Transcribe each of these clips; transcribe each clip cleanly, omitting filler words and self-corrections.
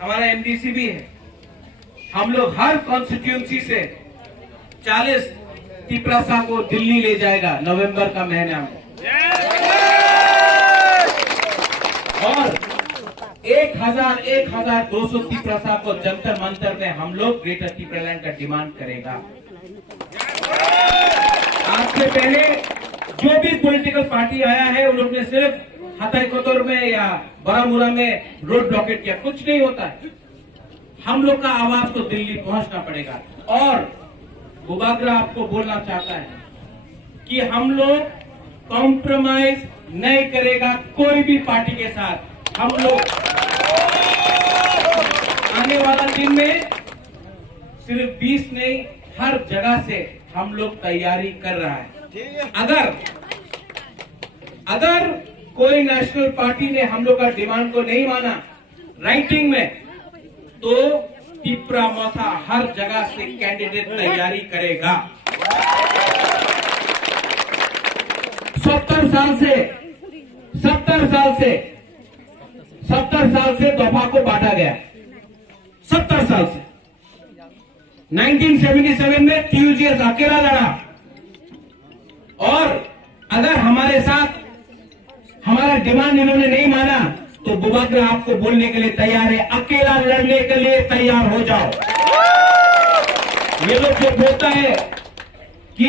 हमारा एमडीसी भी है। हम लोग हर कॉन्स्टिट्यूंसी से 40 तिपरासा को दिल्ली ले जाएगा नवंबर का महीना में, और 1200 तिपरासा को जंतर मंतर में हम लोग ग्रेटर तिपरालैंड का डिमांड करेगा। आज से पहले जो भी पॉलिटिकल पार्टी आया है उन लोग ने सिर्फ हथाईकोतोर में या बारामूला में रोड ब्लॉकेट किया, कुछ नहीं होता है। हम लोग का आवाज को दिल्ली पहुंचना पड़ेगा। और बुबाग्रा आपको बोलना चाहता है कि हम लोग कॉम्प्रोमाइज नहीं करेगा कोई भी पार्टी के साथ। हम लोग आने वाला दिन में सिर्फ 20 नहीं, हर जगह से हम लोग तैयारी कर रहा है। अगर कोई नेशनल पार्टी ने हम लोग का डिमांड को नहीं माना राइटिंग में, तो तिपरा मोथा हर जगह से कैंडिडेट तैयारी करेगा। 70 साल से दफा को बांटा गया, 70 साल से। 1977 में टीयूजीएस अकेला लड़ा, और अगर हमारे साथ हमारा डिमांड इन्होंने नहीं माना तो बुबाग्रा आपको बोलने के लिए तैयार है, अकेला लड़ने के लिए तैयार हो जाओ। ये लोग जो बोलता है कि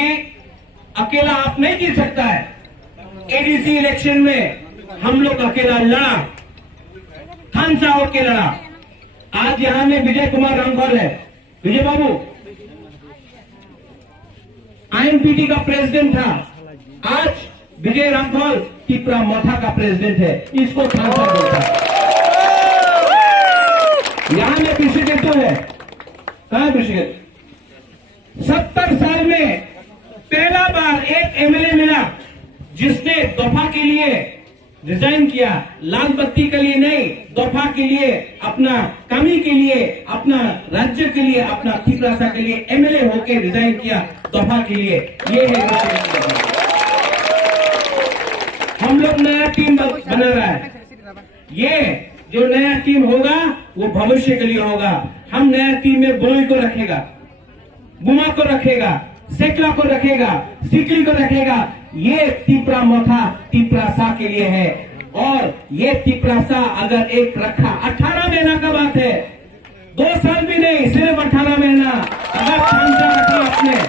अकेला आप नहीं जीत सकता है, एडीसी इलेक्शन में हम लोग अकेला लड़ा, खान साहब के लड़ा। आज यहां में विजय कुमार रामफल है, विजय बाबू आईएनपीटी का प्रेसिडेंट था, आज विजय रामफल तिपरा मोथा का प्रेसिडेंट है, इसको सांसद बोलता है। यहां में कृषिकेत तो है, कहां है कृषिकेत? 70 साल में पहला बार एक एमएलए मिला जिसने दफा के लिए रिजाइन किया, लाल बत्ती के लिए नहीं, दफा के लिए, अपना कमी के लिए, अपना राज्य के लिए, अपना तिपरासा के लिए एमएलए होकर रिजाइन किया दफा के लिए। ये है हम लोग नया टीम बना रहा है। ये जो नया टीम होगा वो भविष्य के लिए होगा। हम नया टीम में बोई को रखेगा, बुमा को रखेगा, सेकला को रखेगा, सिकली को रखेगा। ये तिपरा मोथा तिपरासा के लिए है। और ये तिपरासा अगर एक रखा, 18 महीना का बात है, 2 साल भी नहीं, सिर्फ 18 महीना अगर खांसा रखा आपने।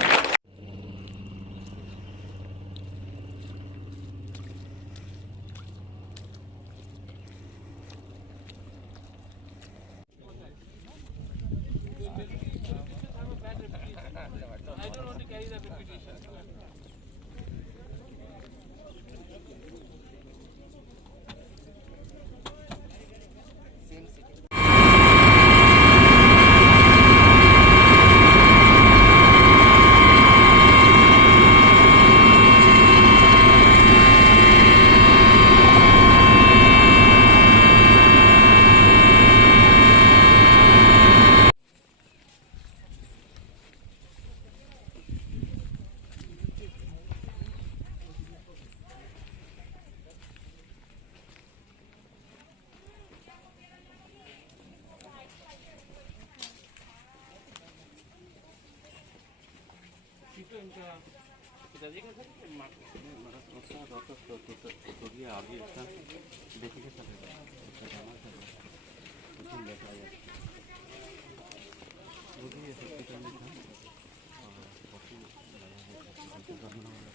पिताजी का सर तो ये आगे इसका देखिए चलेगा उसका जाना चलेगा लेकिन देखा जाए वो भी ये सब करने था और कॉफी करना होगा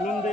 खुलम दे